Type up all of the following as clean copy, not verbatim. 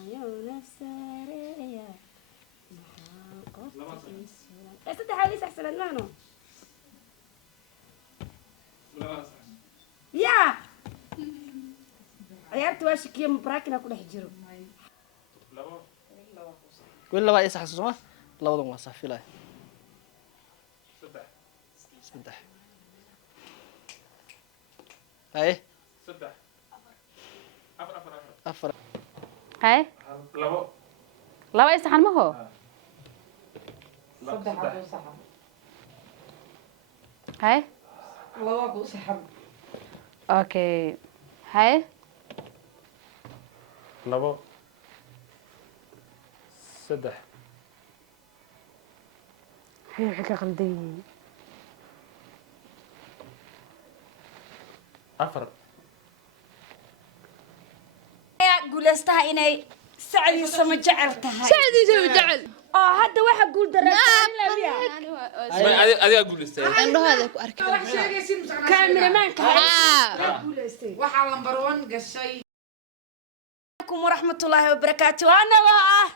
عيون سارية محاقط إيسورة صدح علي أحسن المعنى يا عيارتي واشك يوم براكنا كل حجرو ولا بقى يصح سماه لا وضع صح في لا صدح هاي أفر هاي لا يصح ما هو هاي اوكي هاي لبو صدح هي حكا قلدي أفر قول استها إني سعدي سما جعلتها سعدي سوي جعل هذا واحد قول درجة لا بيا أدي أقول استاذ عنده هذا أركب كاميرا مان waxaa lambar 1 gashay عليكم ورحمة الله وبركاته أنا وآه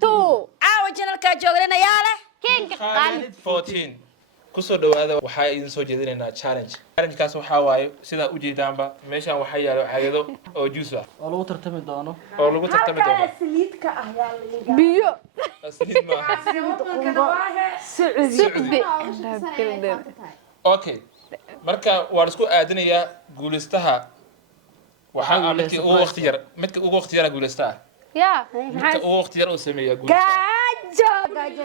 تو عاوة جنالكا جوغلنا ياله كين قال 14 kusoo dhawaada waxaa idin soo jeedinaynaa challenge-kaas waxaa waaye sidaa u jeedaanba meeshaan waxaa yaalo caagado oo juice ah ولو ترتمي دانو oo lagu tartami doono هكا سليدك أهيال بيو saliid maaha سعدي okay marka waa la isku aadinayaa guulaystaha waxaa midka ugu waqti yar guulaystaha يا midka ugu waqti yar oo sameeyaa guulaystaha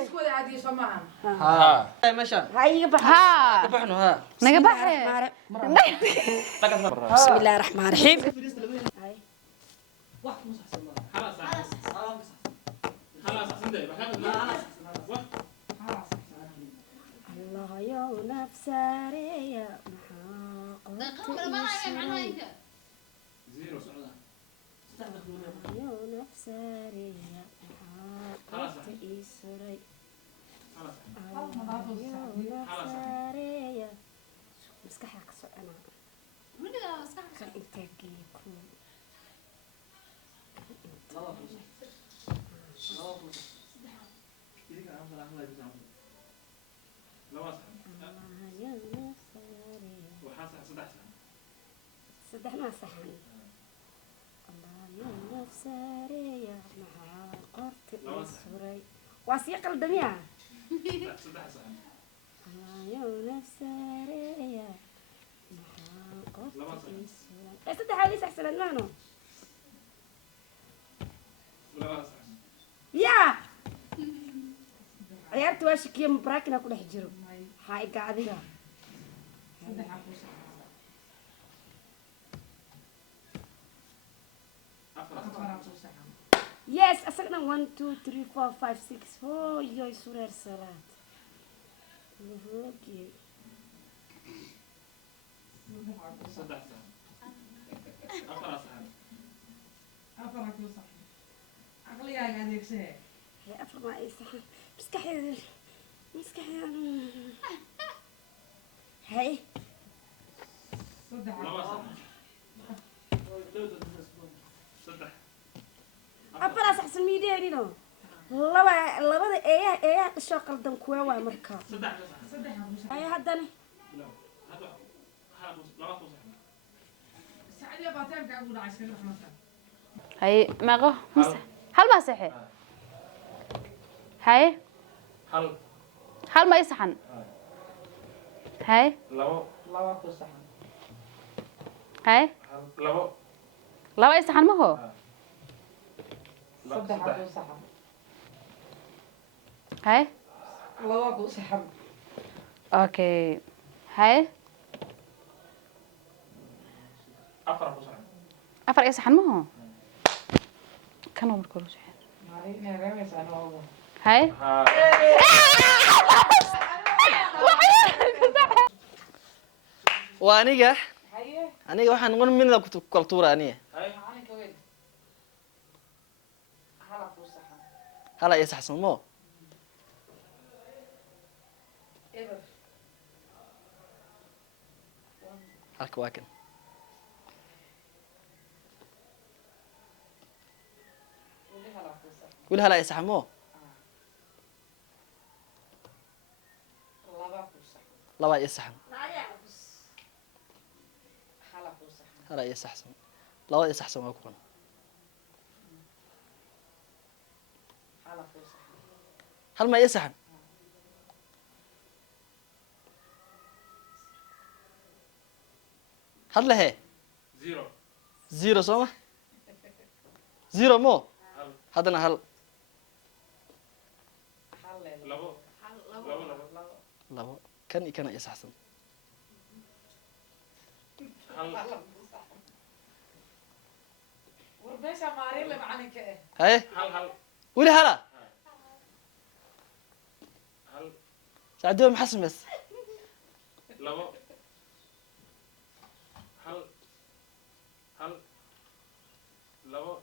isku wada aadiyo Soomahan ها هاي مشان هاي بحر ها بحنو ها نقبح بسم الله الرحمن الرحيم الله يا نفساري يا نفساري يا محاقة إيسوري نفساري مسكح يقصو أنا إنتاكيكو صدحنا صحن الله يا نفساري يا محاقة إيسوري واسيق الدنيا يا نفساري يا محاقة إيسوري صدح علي أحسن المعنى يا عيارتي واشك يوم براكنا كل حجرو هاي قاعدة Yes, asakna 1 2 3 4 5 6 oh yoy surer salat. Okay. aqligaaga adeegsee هي أفرما أي صح مسكحي أنا هاي أفرس أحسن ميديا هنا لبدا إيه شو قلدم كوا مركا هاي هدني sacadiya baataanka ugu dhacay iska dhexmarta هاي ماغو هل ما صحي هاي هل ما يصحن هاي laba ku saxan هاي لا يصحن ما هو saddex ku saxan هاي laba ku saxan اوكي هاي افر يصحن ما هو كانوا مركلوا صحيح maarina reemaysa anoo هاي وانيجا haye انيجا waxaan noqon min la ku kultuura aniga macalinka weyn hala ku saxan hala ay saxsan mo eber halka waa kan قول هلا يا سحمو laba ku sax لبا يا سحم hala ku sax هلا يا سحسن لبا يا سحسن waa kuwan hala ku sax hal ma يا سحم هل له zero زيرو سوما زيرو مو هذا هل hal le labo لبا كان يا سحسن hal war meesha maarin le macalinka eh هاي hal قولي هلا hal سعدوا محسن بس labo hal labo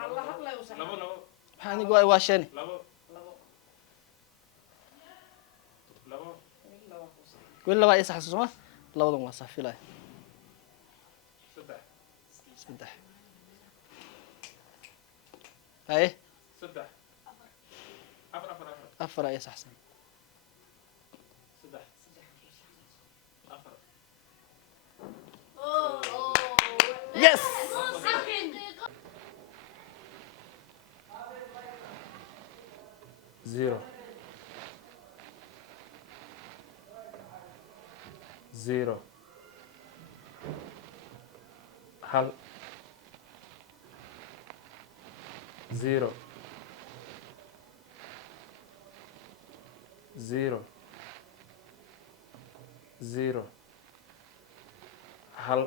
hala hadla u sax labo maxaan igu waashani labo labo labo laba ku sax قول لبا يا سحسن سوما لبدن waa safilay saddex saddex هاي saddex afar afar يا سحسن saddex afar يس zero zero hal zero zero zero hal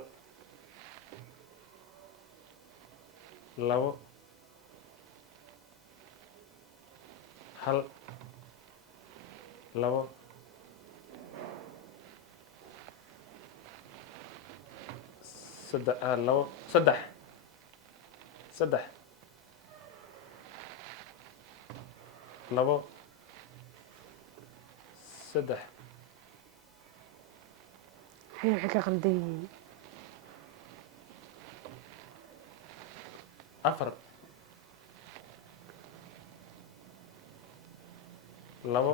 labo hal labo saddex labo saddex saddex labo saddex هي waxay ka qaldan yihiin afar labo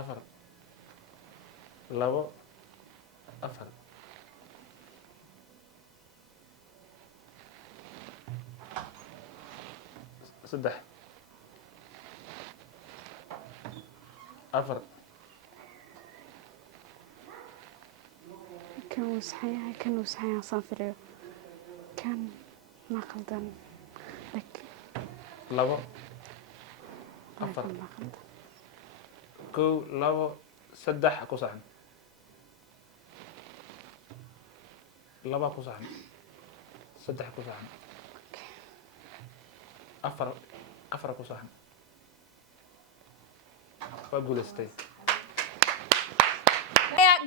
afar labo afar saddex afar kan wuu saxayaa kan wuu saxayaa saan filayo kan ma qaldan labo afar ma qaldan kow labo saddex ku saxan laba ku saxan saddex ku saxan afar ku saxan waa guulaystay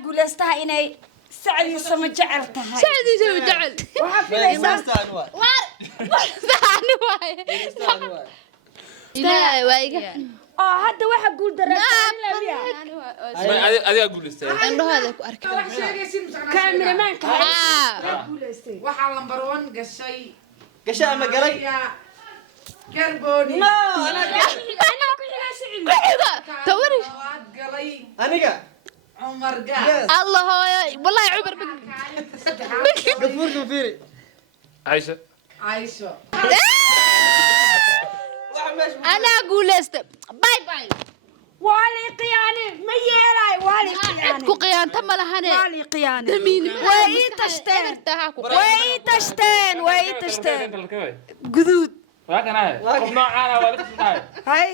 guulaystaha inay sacdiisa ma jecel tahay سعدي جعل waxaa filaysaa لا وايقة oo hadda waxa guul dareysanaya adigaa guulaystay عنده هذا أركب wax sheegaysin kaamiramanka guulaystay waxaa lambar 1 gashay gashay ama galay garbooni توري waad galay aniga cumar gaas الله هو والله عمر gafuurka fiiri عايشة عايشة أنا أقول است باي باي wali qiyaani ma yeelay wali qiyaani عندكم قيان تم لهنا wali qiyaani دمين way tashteen way tashteen way tashteen guduud waa kan ahay qof noocaan ah waa la tusinahay hay